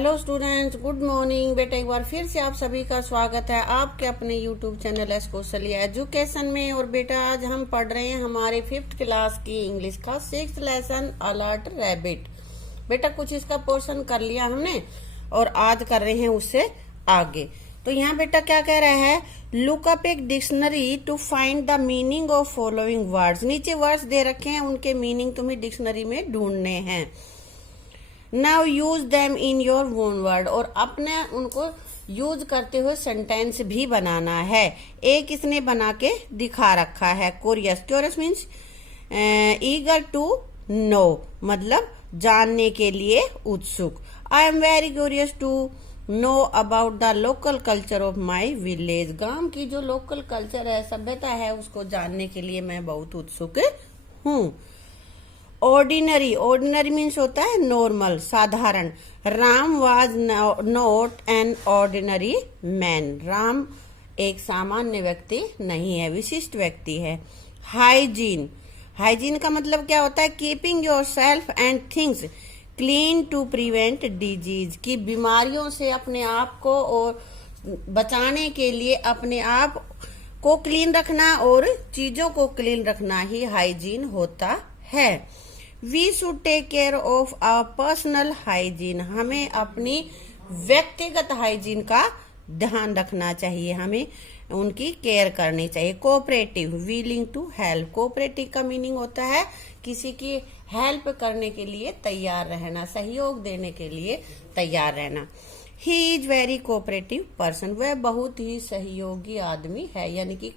Hello students, good morning. बेटा एक बार फिर से आप सभी का स्वागत है आपके अपने यूट्यूब चैनल कौशल्या एजुकेशन में। और बेटा आज हम पढ़ रहे हैं हमारे 5th क्लास की इंग्लिश का 6th लेसन अलर्ट रैबिट। बेटा कुछ इसका पोर्शन कर लिया हमने और आज कर रहे हैं उससे आगे। तो यहाँ बेटा क्या कह रहा है, लुक अप एक dictionary to find the meaning of following words. नीचे वर्ड्स दे रखे हैं, उनके मीनिंग तुम्हें डिक्शनरी में ढूंढने हैं। Now use them in your own word, और अपने उनको यूज करते हुए सेंटेंस भी बनाना है। एक इसने बना के दिखा रखा है, curious. Curious means eager to know, मतलब जानने के लिए उत्सुक। I am very curious to know about the local culture of my village. गांव की जो लोकल कल्चर है, सभ्यता है, उसको जानने के लिए मैं बहुत उत्सुक हूँ। ऑर्डिनरी, ऑर्डिनरी मीन्स होता है नॉर्मल, साधारण। Ram was not an ordinary man. Ram एक सामान्य व्यक्ति नहीं है, विशिष्ट व्यक्ति है। हाइजीन, हाइजीन का मतलब क्या होता है, keeping yourself and things clean to prevent disease, की बीमारियों से अपने आप को और बचाने के लिए अपने आप को क्लीन रखना और चीजों को क्लीन रखना ही हाइजीन होता है। We should take care of our personal hygiene, हमें अपनी व्यक्तिगत हाइजीन का ध्यान रखना चाहिए, हमें उनकी केयर करनी चाहिए। Cooperative, willing to help. Cooperative का मीनिंग होता है किसी की हेल्प करने के लिए तैयार रहना, सहयोग देने के लिए तैयार रहना। He is very cooperative person, वह बहुत ही सहयोगी आदमी है, यानी कि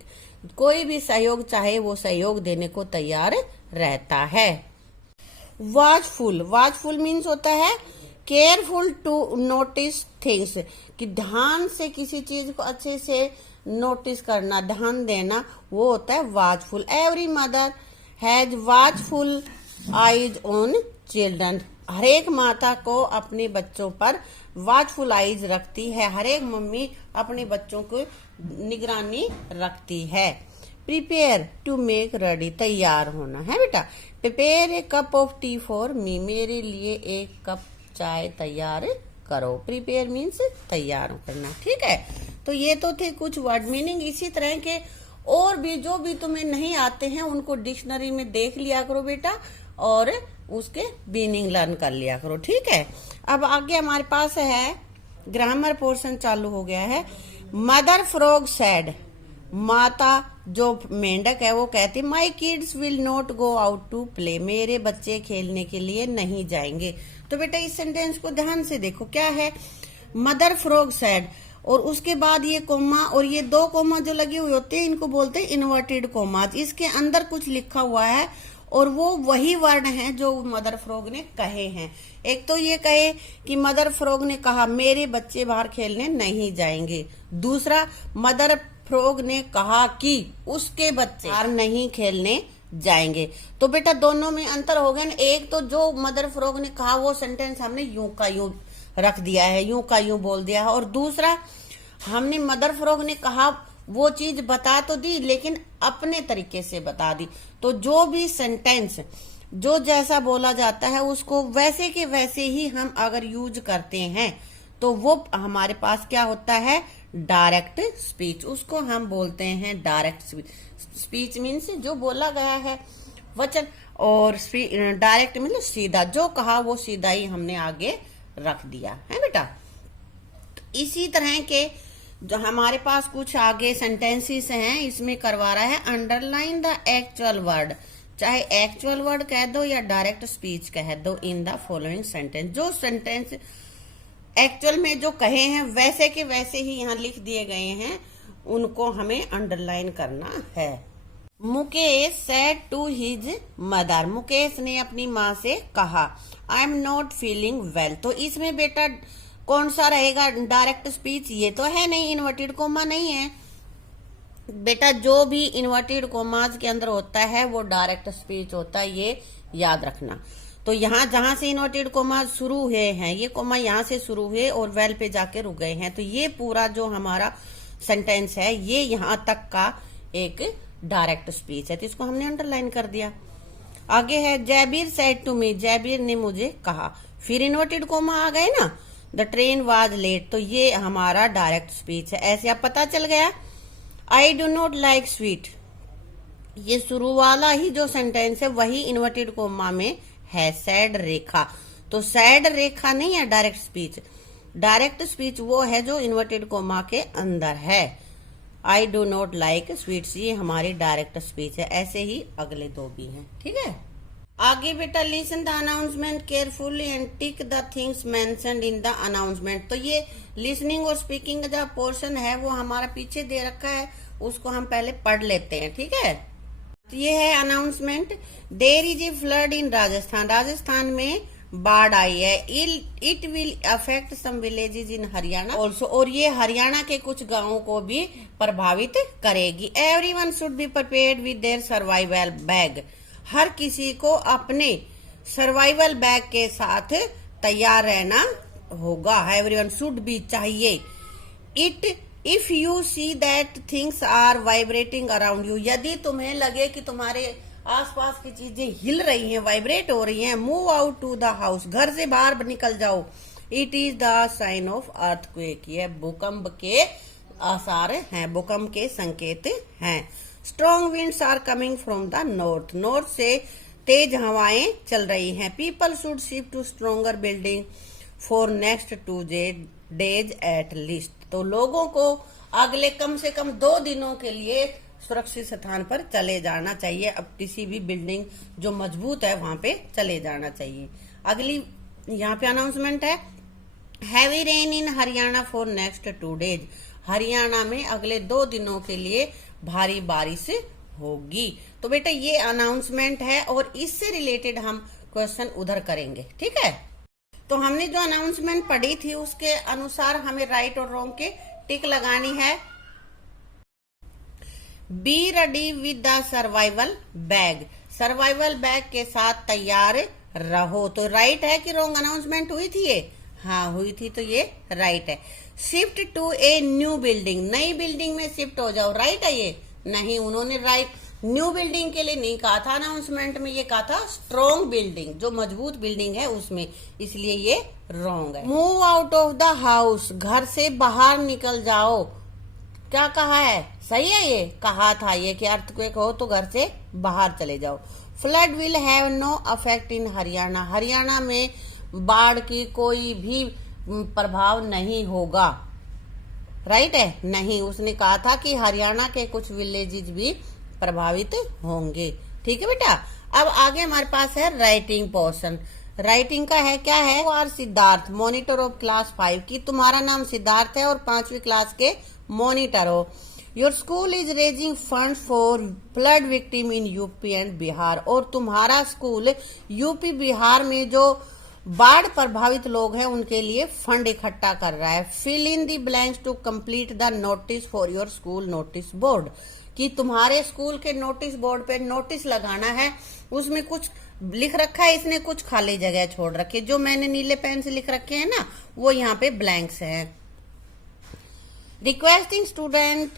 कोई भी सहयोग चाहे वो सहयोग देने को तैयार रहता है। वॉचफुल, वॉचफुल मीन्स होता है केयरफुल टू नोटिस थिंग्स, कि ध्यान से किसी चीज को अच्छे से नोटिस करना, ध्यान देना, वो होता है watchful. Every mother has watchful eyes on children, हरेक माता को अपने बच्चों पर वॉचफुल आईज रखती है, हरेक मम्मी अपने बच्चों को निगरानी रखती है। प्रिपेयर टू मेक रेडी, तैयार होना है बेटा। Prepare a cup of T for me, मेरे लिए एक कप चाय तैयार करो। प्रिपेयर मीन्स तैयार करना, ठीक है। तो ये तो थे कुछ वर्ड मीनिंग। इसी तरह के और भी जो भी तुम्हें नहीं आते हैं उनको डिक्शनरी में देख लिया करो बेटा, और उसके मीनिंग लर्न कर लिया करो, ठीक है। अब आगे हमारे पास है ग्रामर पोर्शन चालू हो गया है। मदर फ्रॉग सेड, माता जो मेंढक है वो कहती, my kids will not go out to play, मेरे बच्चे खेलने के लिए नहीं जाएंगे। तो बेटा इस सेंटेंस को ध्यान से देखो, क्या है, मदर फ्रॉग सेड, और उसके बाद ये कोमा, और ये दो कोमा जो लगे हुए होते हैं इनको बोलते हैं इन्वर्टेड कोमाज। इसके अंदर कुछ लिखा हुआ है और वो वही वर्ण हैं जो मदर फ्रॉग ने कहे हैं। एक तो ये कहे कि मदर फ्रॉग ने कहा मेरे बच्चे बाहर खेलने नहीं जाएंगे, दूसरा मदर फ्रॉग ने कहा कि उसके बच्चे बाहर नहीं खेलने जाएंगे। तो बेटा दोनों में अंतर हो गया ना। एक तो जो मदर फ्रॉग ने कहा वो सेंटेंस हमने यूं का यूं रख दिया है, यूं का यूं बोल दिया है, और दूसरा हमने मदर फ्रॉग ने कहा वो चीज बता तो दी लेकिन अपने तरीके से बता दी। तो जो भी सेंटेंस जो जैसा बोला जाता है उसको वैसे के वैसे ही हम अगर यूज करते हैं तो वो हमारे पास क्या होता है, डायरेक्ट स्पीच, उसको हम बोलते हैं डायरेक्ट स्पीच। स्पीच मीन्स जो बोला गया है वचन, और डायरेक्ट मीन्स सीधा, जो कहा वो सीधा ही हमने आगे रख दिया है बेटा। तो इसी तरह के जो हमारे पास कुछ आगे सेंटेंसेस हैं, इसमें करवा रहा है अंडरलाइन द एक्चुअल वर्ड, चाहे एक्चुअल वर्ड कह दो या डायरेक्ट स्पीच कह दो इन द फॉलोइंग सेंटेंस। जो सेंटेंस एक्चुअल में जो कहे हैं वैसे के वैसे ही यहाँ लिख दिए गए हैं, उनको हमें अंडरलाइन करना है। Mukesh said to his mother, Mukesh ने अपनी माँ से कहा, I am not feeling well. तो इसमें बेटा कौन सा रहेगा, डायरेक्ट स्पीच? ये तो है नहीं, इन्वर्टेड कोमा नहीं है बेटा। जो भी इन्वर्टेड कोमाज के अंदर होता है वो डायरेक्ट स्पीच होता है, ये याद रखना। तो यहाँ जहां से इन्वर्टेड कोमा शुरू हुए हैं, ये कोमा यहाँ से शुरू हुए और वेल पे जाके रुक गए हैं, तो ये पूरा जो हमारा सेंटेंस है ये यहाँ तक का एक डायरेक्ट स्पीच है, तो इसको हमने अंडरलाइन कर दिया। आगे है जैबीर सेड टू मी, जैबीर ने मुझे कहा, फिर इन्वर्टेड कोमा आ गए ना, द ट्रेन वाज लेट। तो ये हमारा डायरेक्ट स्पीच है। ऐसे अब पता चल गया। I do not like sweet, ये शुरू वाला ही जो सेंटेंस है वही इन्वर्टेड कोमा में है, सैड रेखा। तो सैड रेखा नहीं है डायरेक्ट स्पीच। डायरेक्ट स्पीच वो है जो इन्वर्टेड कोमा के अंदर है। I do not like sweets, ये हमारी डायरेक्ट स्पीच है। ऐसे ही अगले दो भी हैं। ठीक है, आगे बेटा listen the announcement carefully and tick the things mentioned in the announcement. तो ये लिसनिंग और स्पीकिंग का जो पोर्शन है वो हमारा पीछे दे रखा है, उसको हम पहले पढ़ लेते हैं। ठीक है, तो ये है announcement. There is a flood in Rajasthan, Rajasthan में बाढ़ आई है। It will affect some villages in Haryana also, और ये हरियाणा के कुछ गांवों को भी प्रभावित करेगी। Everyone should be prepared with their survival bag, हर किसी को अपने सर्वाइवल बैग के साथ तैयार रहना होगा। एवरीवन शुड बी चाहिए। If you see that things are vibrating around you, यदि तुम्हें लगे कि तुम्हारे आसपास की चीजें हिल रही हैं, वाइब्रेट हो रही हैं, move out to the house, घर से बाहर निकल जाओ। It is the sign of earthquake, ये भूकंप के आसार हैं, भूकंप के संकेत हैं। Strong winds are coming from the north, north से तेज हवाएं चल रही हैं। People should shift to stronger building for next 2 days at least, तो लोगों को अगले कम से कम 2 दिनों के लिए सुरक्षित स्थान पर चले जाना चाहिए। अब किसी भी बिल्डिंग जो मजबूत है वहां पे चले जाना चाहिए। अगली यहाँ पे अनाउंसमेंट है, heavy rain in Haryana for next 2 days, Haryana में अगले 2 दिनों के लिए भारी बारिश होगी। तो बेटा ये अनाउंसमेंट है और इससे रिलेटेड हम क्वेश्चन उधर करेंगे। ठीक है, तो हमने जो अनाउंसमेंट पढ़ी थी उसके अनुसार हमें राइट और रॉन्ग के टिक लगानी है। Be ready with the survival bag, survival bag के साथ तैयार रहो। तो राइट है कि रॉन्ग अनाउंसमेंट हुई थी ये? हाँ हुई थी, तो ये राइट है। Shift to a new building, नई बिल्डिंग में शिफ्ट हो जाओ, राइट है ये? नहीं, उन्होंने राइट न्यू बिल्डिंग के लिए नहीं कहा था अनाउंसमेंट में, ये कहा था स्ट्रॉन्ग बिल्डिंग, जो मजबूत बिल्डिंग है उसमें, इसलिए ये रॉन्ग है। Move out of the house, घर से बाहर निकल जाओ, क्या कहा है? सही है, ये कहा था ये कि अर्थक्वेक हो तो घर से बाहर चले जाओ। Flood will have no affect in Haryana, Haryana में बाढ़ की कोई भी प्रभाव नहीं होगा, राइट है? नहीं, उसने कहा था कि हरियाणा के कुछ विलेजेस भी प्रभावित होंगे। ठीक है बेटा, अब आगे हमारे पास है राइटिंग पोर्शन। राइटिंग का है, क्या है? R Siddharth, monitor of class 5, की तुम्हारा नाम सिद्धार्थ है और 5वीं क्लास के मॉनिटर हो। Your school is raising fund for flood victim in UP and Bihar, और तुम्हारा स्कूल यूपी बिहार में जो बाढ़ प्रभावित लोग हैं उनके लिए फंड इकट्ठा कर रहा है। Fill in the blanks to complete the notice for your school notice board, कि तुम्हारे स्कूल के नोटिस बोर्ड पे नोटिस लगाना है, उसमें कुछ लिख रखा है, इसने कुछ खाली जगह छोड़ रखी है। जो मैंने नीले पेन से लिख रखे हैं ना, वो यहाँ पे ब्लैंक्स हैं। Requesting student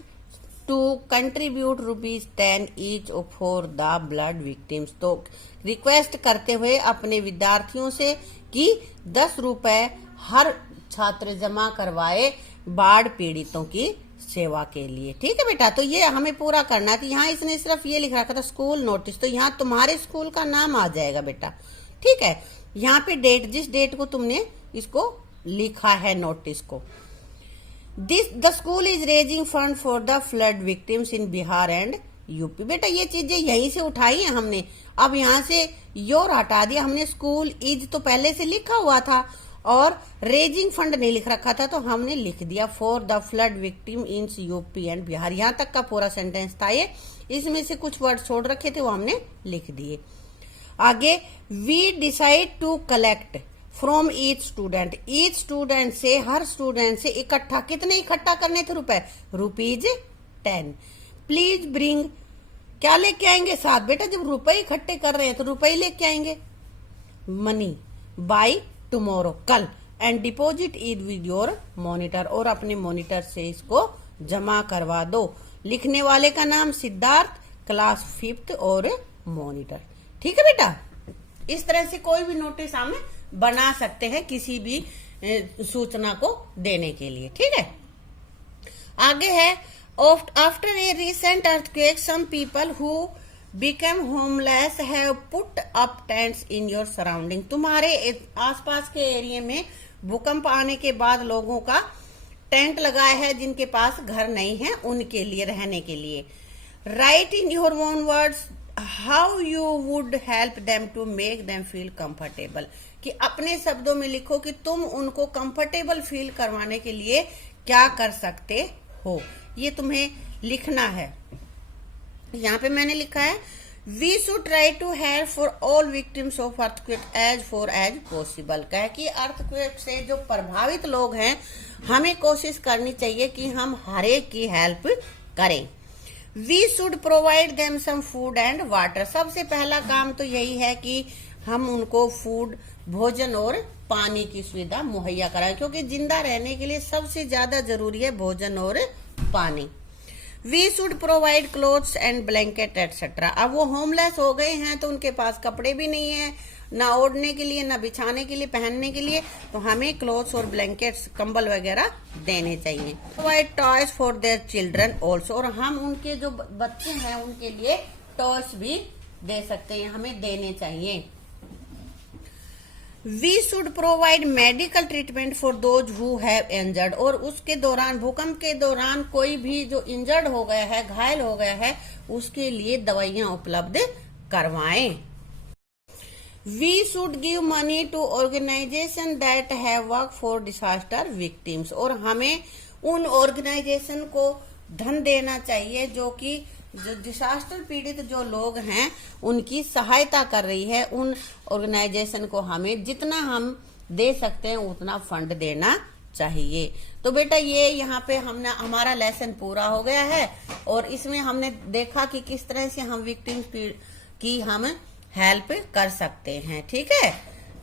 to contribute ₹10 each for the blood victims, तो रिक्वेस्ट करते हुए अपने विद्यार्थियों से कि 10 रुपए हर छात्र जमा करवाए बाढ़ पीड़ितों की सेवा के लिए। ठीक है बेटा, तो ये हमें पूरा करना था। यहाँ इसने सिर्फ ये लिख रखा था स्कूल नोटिस, तो यहाँ तुम्हारे स्कूल का नाम आ जाएगा बेटा। ठीक है, यहाँ पे डेट, जिस डेट को तुमने इसको लिखा है नोटिस को। The school is raising fund for the flood victims in Bihar and UP. बेटा ये चीजें यहीं से उठाई है हमने, अब यहाँ से योर हटा दिया हमने। स्कूल इज तो पहले से लिखा हुआ था और रेजिंग फंड नहीं लिख रखा था, तो हमने लिख दिया for the flood victim in UP and Bihar. यहाँ तक का पूरा सेंटेंस था ये, इसमें से कुछ वर्ड छोड़ रखे थे वो हमने लिख दिए। आगे, we decide to collect from each student से, हर स्टूडेंट से इकट्ठा, कितने इकट्ठा करने थे रुपए? ₹10। प्लीज ब्रिंग, क्या लेके आएंगे साथ? बेटा जब रुपए इकट्ठे कर रहे हैं तो रुपए लेके आएंगे। मनी बाय टुमारो, कल, and deposit it with your monitor, और अपने मॉनिटर से इसको जमा करवा दो। लिखने वाले का नाम सिद्धार्थ, क्लास 5th और मॉनिटर। ठीक है बेटा, इस तरह से कोई भी नोटिस हम बना सकते हैं किसी भी सूचना को देने के लिए। ठीक है, आगे है after a recent earthquake some people who become homeless have put up tents in your surrounding. तुम्हारे आसपास के एरिया में भूकंप आने के बाद लोगों का टेंट लगाया है, जिनके पास घर नहीं है उनके लिए, रहने के लिए। Write in your own words how you would help them to make them feel comfortable, कि अपने शब्दों में लिखो कि तुम उनको कंफर्टेबल फील करवाने के लिए क्या कर सकते हो। ये तुम्हें लिखना है। यहाँ पे मैंने लिखा है we should try to help for all victims of earthquake as far as possible. कहे कि अर्थक्वेक से जो प्रभावित लोग हैं हमें कोशिश करनी चाहिए कि हम हर एक की हेल्प करें। We should provide them some food and water. सबसे पहला काम तो यही है कि हम उनको फूड, भोजन और पानी की सुविधा मुहैया कराएं, क्योंकि जिंदा रहने के लिए सबसे ज्यादा जरूरी है भोजन और पानी। We should provide clothes and blanket etcetera. अब वो होमलेस हो गए हैं तो उनके पास कपड़े भी नहीं है, ना ओढ़ने के लिए, ना बिछाने के लिए, पहनने के लिए, तो हमें क्लोथ्स और ब्लैंकेट्स, कंबल वगैरह देने चाहिए। Provide toys for their children also. और हम उनके जो बच्चे हैं उनके लिए टॉयज भी दे सकते हैं, हमें देने चाहिए। We should provide medical treatment for those who have injured. और उसके दौरान, भूकंप के दौरान कोई भी जो इंजर्ड हो गया है, घायल हो गया है, उसके लिए दवाइयां उपलब्ध करवाएं। We should give money to organisation that have work for disaster victims. और हमें उन ऑर्गेनाइजेशन को धन देना चाहिए जो कि जो डिजास्टर पीड़ित जो लोग हैं उनकी सहायता कर रही है। उन ऑर्गेनाइजेशन को हमें जितना हम दे सकते हैं उतना फंड देना चाहिए। तो बेटा ये यहाँ पे हमने हमारा लेसन पूरा हो गया है और इसमें हमने देखा कि किस तरह से हम विक्टिम्स की हम हेल्प कर सकते हैं। ठीक है,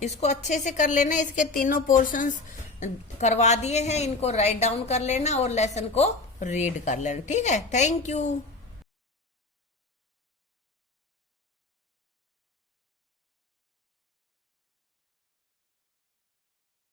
इसको अच्छे से कर लेना। इसके तीनों पोर्शंस करवा दिए हैं, इनको राइट डाउन कर लेना और लेसन को रीड कर लेना। ठीक है, थैंक यू।